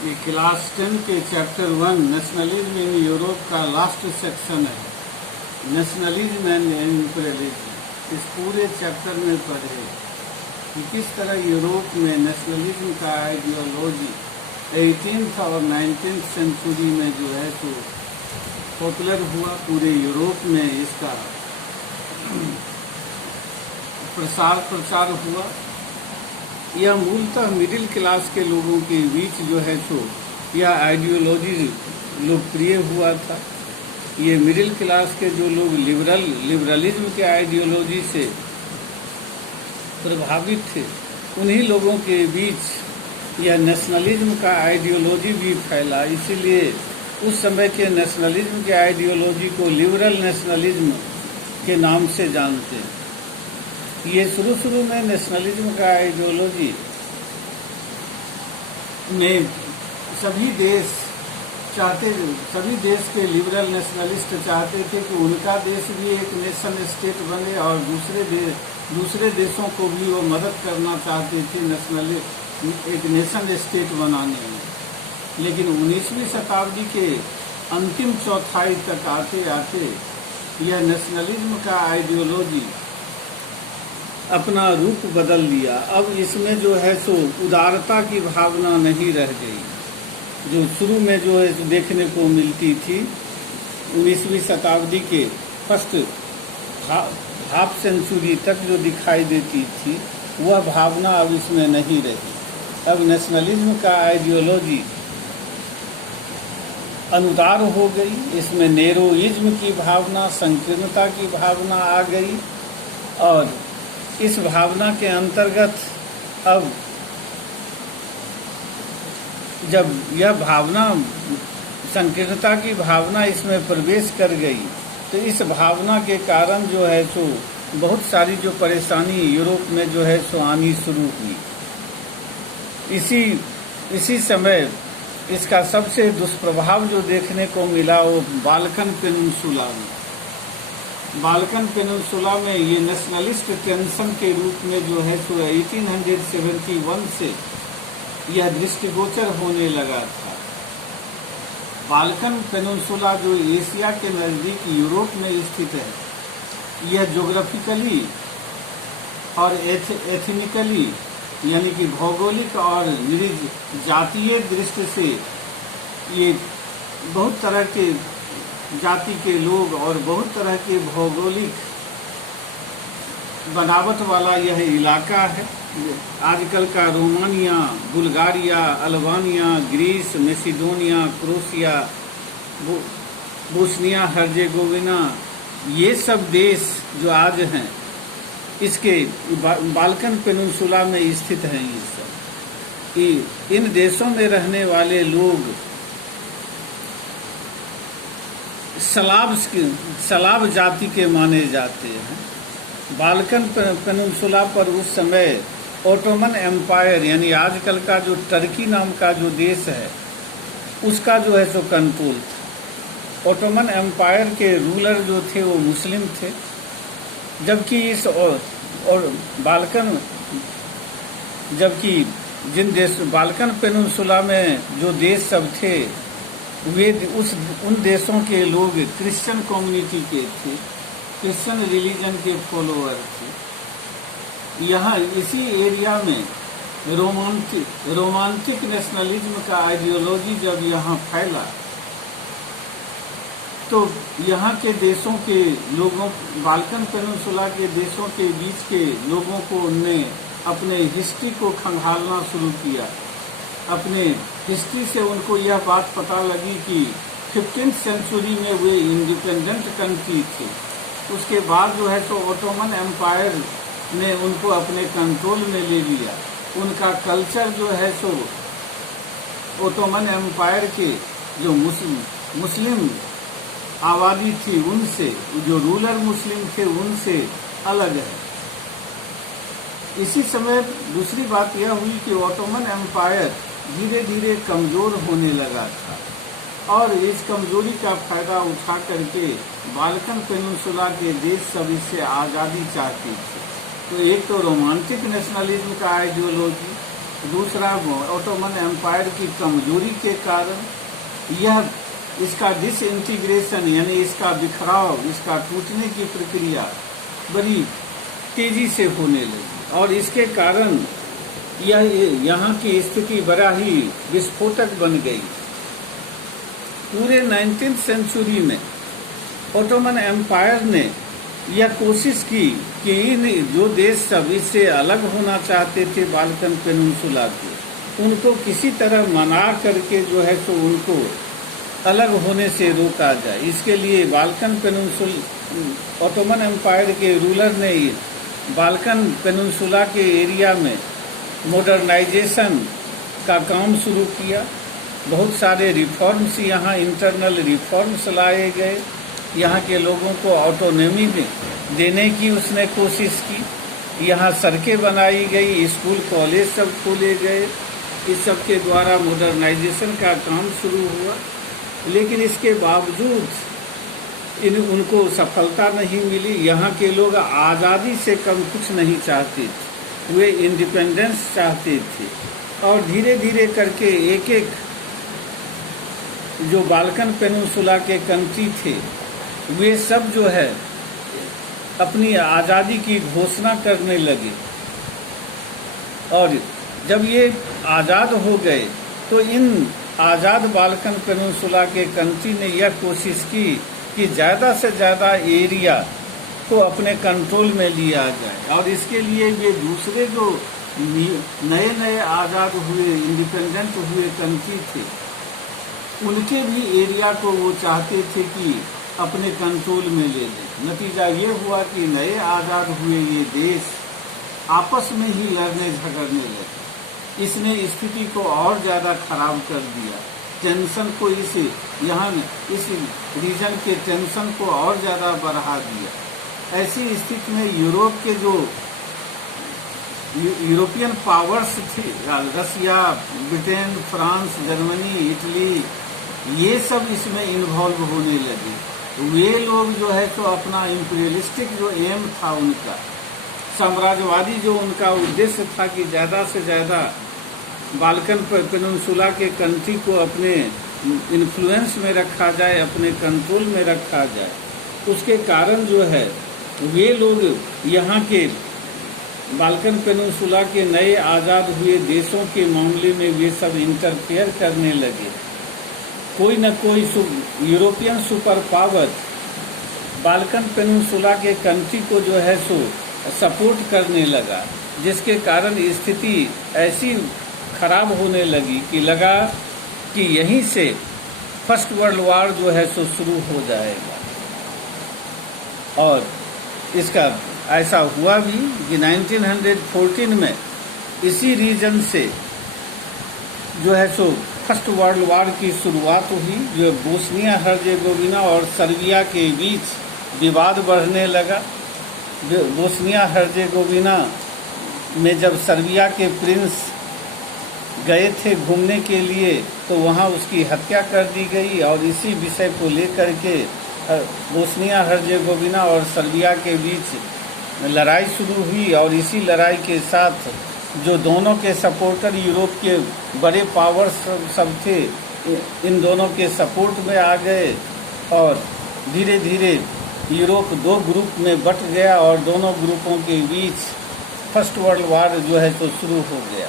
ये क्लास 10 के chapter 1 nationalism in Europe का लास्ट सेक्शन है। नेशनलिज्म एंड इम्पीरियलिज्म इस पूरे चैप्टर में पढ़े कि किस तरह यूरोप में नेशनलिज्म का आइडियोलॉजी 18th और 19th सेंचुरी में जो है तो पॉपुलर हुआ। पूरे यूरोप में इसका प्रचार हुआ। यह मूलतः मिडिल क्लास के लोगों के बीच जो है सो यह आइडियोलॉजी लोकप्रिय हुआ था। ये मिडिल क्लास के जो लोग लिबरलिज्म के आइडियोलॉजी से प्रभावित थे, उन्हीं लोगों के बीच यह नेशनलिज्म का आइडियोलॉजी भी फैला। इसीलिए उस समय के नेशनलिज्म के आइडियोलॉजी को लिबरल नेशनलिज्म के नाम से जानते हैं। ये शुरू में नेशनलिज्म का आइडियोलॉजी में सभी देश के लिबरल नेशनलिस्ट चाहते थे कि उनका देश भी एक नेशन स्टेट बने और दूसरे देशों को भी वो मदद करना चाहते थे एक नेशन स्टेट बनाने में। लेकिन 19वीं शताब्दी के अंतिम चौथाई तक आते आते यह नेशनलिज्म का आइडियोलॉजी अपना रूप बदल लिया। अब इसमें जो है सो उदारता की भावना नहीं रह गई, जो शुरू में जो है देखने को मिलती थी। 19वीं शताब्दी के फर्स्ट हाफ सेंचुरी तक जो दिखाई देती थी, वह भावना अब इसमें नहीं रही। अब नेशनलिज्म का आइडियोलॉजी अनुदार हो गई। इसमें नेरोइज्म की भावना, संकीर्णता की भावना आ गई और इस भावना के अंतर्गत अब जब यह भावना, संकीर्णता की भावना इसमें प्रवेश कर गई, तो इस भावना के कारण जो है सो बहुत सारी जो परेशानी यूरोप में जो है सो आनी शुरू हुई। इसी समय इसका सबसे दुष्प्रभाव जो देखने को मिला वो बाल्कन पेनिनसुला में ये नेशनलिस्ट टेंशन के रूप में जो है सो 1871 से यह दृष्टिगोचर होने लगा था। बाल्कन पेनिनसुला जो एशिया के नज़दीक यूरोप में स्थित है, यह ज्योग्राफिकली और एथनिकली यानी कि भौगोलिक और जातीय दृष्टि से ये बहुत तरह के जाति के लोग और बहुत तरह के भौगोलिक बनावट वाला यह इलाका है। आजकल का Romania, Bulgaria, Albania, Greece, Macedonia, Croatia, Bosnia Herzegovina, ये सब देश जो आज हैं इसके बाल्कन पेनिनसुला में स्थित हैं। ये सब इन देशों में रहने वाले लोग सलाब जाति के माने जाते हैं। बाल्कन पेनिनसुला पर उस समय ओटोमन एम्पायर यानी आजकल का जो टर्की नाम का जो देश है, उसका जो है सो कंट्रोल था। ओटोमन एम्पायर के रूलर जो थे वो मुस्लिम थे, जबकि बाल्कन पेनिनसुला में जो देश सब थे वे उन देशों के लोग क्रिश्चियन कम्युनिटी के थे, क्रिश्चियन रिलीजन के फॉलोअर थे। यहाँ इसी एरिया में रोमांटिक नेशनलिज्म का आइडियोलॉजी जब यहाँ फैला, तो यहाँ के देशों के लोगों, बाल्कन पेनिनसुला के देशों के बीच के लोगों को उनने अपने हिस्ट्री को खंगालना शुरू किया। अपने हिस्ट्री से उनको यह बात पता लगी कि 15th सेंचुरी में वे इंडिपेंडेंट कंट्री थे। उसके बाद जो है तो ओटोमन एम्पायर ने उनको अपने कंट्रोल में ले लिया। उनका कल्चर जो है सो ओटोमन एम्पायर के जो मुस्लिम आबादी थी उनसे, जो रूलर मुस्लिम थे उनसे अलग है। इसी समय दूसरी बात यह हुई कि ओटोमन एम्पायर धीरे धीरे कमज़ोर होने लगा था और इस कमजोरी का फायदा उठा करके बाल्कन पेनिनसुला के देश सब इससे आज़ादी चाहते थे। तो एक तो रोमांटिक नेशनलिज्म का आइडियोलॉजी दूसरा ऑटोमन एम्पायर की कमजोरी के कारण यह इसका डिसइंटीग्रेशन यानी इसका बिखराव, इसका टूटने की प्रक्रिया बड़ी तेजी से होने लगी और इसके कारण यह यहाँ की स्थिति बड़ा ही विस्फोटक बन गई। पूरे 19th सेंचुरी में ऑटोमन एम्पायर ने यह कोशिश की कि इन जो देश सब इससे अलग होना चाहते थे बाल्कन पेनिनसुला के, उनको किसी तरह मना करके जो है तो उनको अलग होने से रोका जाए। इसके लिए बाल्कन पेनिनसुला ऑटोमन एम्पायर के रूलर ने बाल्कन पेनिनसुला के एरिया में मॉडर्नाइजेशन का काम शुरू किया। बहुत सारे रिफॉर्म्स यहाँ इंटरनल रिफॉर्म्स लाए गए। यहाँ के लोगों को ऑटोनॉमी देने की उसने कोशिश की। यहाँ सड़कें बनाई गई, स्कूल कॉलेज सब खोले गए। इस सब के द्वारा मॉडर्नाइजेशन का काम शुरू हुआ, लेकिन इसके बावजूद उनको सफलता नहीं मिली। यहाँ के लोग आज़ादी से कम कुछ नहीं चाहते थे, वे इंडिपेंडेंस चाहते थे। और धीरे धीरे करके एक एक जो बाल्कन पेनिनसुला के कंट्री थे, वे सब जो है अपनी आज़ादी की घोषणा करने लगे। और जब ये आज़ाद हो गए तो इन आज़ाद बाल्कन पेनिनसुला के कंट्री ने यह कोशिश की कि ज़्यादा से ज़्यादा एरिया को अपने कंट्रोल में लिया जाए। और इसके लिए वे दूसरे जो नए नए आज़ाद हुए इंडिपेंडेंट हुए कंट्री थे, उनके भी एरिया को वो चाहते थे कि अपने कंट्रोल में ले लें। नतीजा ये हुआ कि नए आज़ाद हुए ये देश आपस में ही लड़ने झगड़ने लगे। इसने स्थिति को और ज़्यादा खराब कर दिया। टेंशन को इस रीजन के टेंशन को और ज़्यादा बढ़ा दिया। ऐसी स्थिति में यूरोप के जो यूरोपियन पावर्स थे, रसिया, ब्रिटेन, फ्रांस, जर्मनी, इटली, ये सब इसमें इन्वॉल्व होने लगे। वे लोग जो है तो अपना इम्पीरियलिस्टिक जो एम था, उनका साम्राज्यवादी जो उनका उद्देश्य था कि ज़्यादा से ज़्यादा बाल्कन पेनिनसुला के कंट्री को अपने इन्फ्लुएंस में रखा जाए, अपने कंट्रोल में रखा जाए, उसके कारण जो है वे लोग यहाँ के बाल्कन पेनिनसुला के नए आज़ाद हुए देशों के मामले में वे सब इंटरफेयर करने लगे। कोई न कोई European super power Balkan peninsula के कंट्री को जो है सो सपोर्ट करने लगा, जिसके कारण स्थिति ऐसी खराब होने लगी कि लगा कि यहीं से फर्स्ट वर्ल्ड वॉर जो है सो शुरू हो जाएगा। और इसका ऐसा हुआ भी कि 1914 में इसी रीजन से जो है सो फर्स्ट वर्ल्ड वॉर की शुरुआत हुई, जो बोस्निया हर्जेगोविना और सर्बिया के बीच विवाद बढ़ने लगा। बोस्निया हर्जेगोविना में जब सर्बिया के प्रिंस गए थे घूमने के लिए तो वहाँ उसकी हत्या कर दी गई। और इसी विषय को लेकर के बोस्निया हर्जेगोविना और सर्बिया के बीच लड़ाई शुरू हुई। और इसी लड़ाई के साथ जो दोनों के सपोर्टर यूरोप के बड़े पावर्स सब थे, इन दोनों के सपोर्ट में आ गए और धीरे धीरे यूरोप दो ग्रुप में बट गया और दोनों ग्रुपों के बीच फर्स्ट वर्ल्ड वॉर जो है तो शुरू हो गया।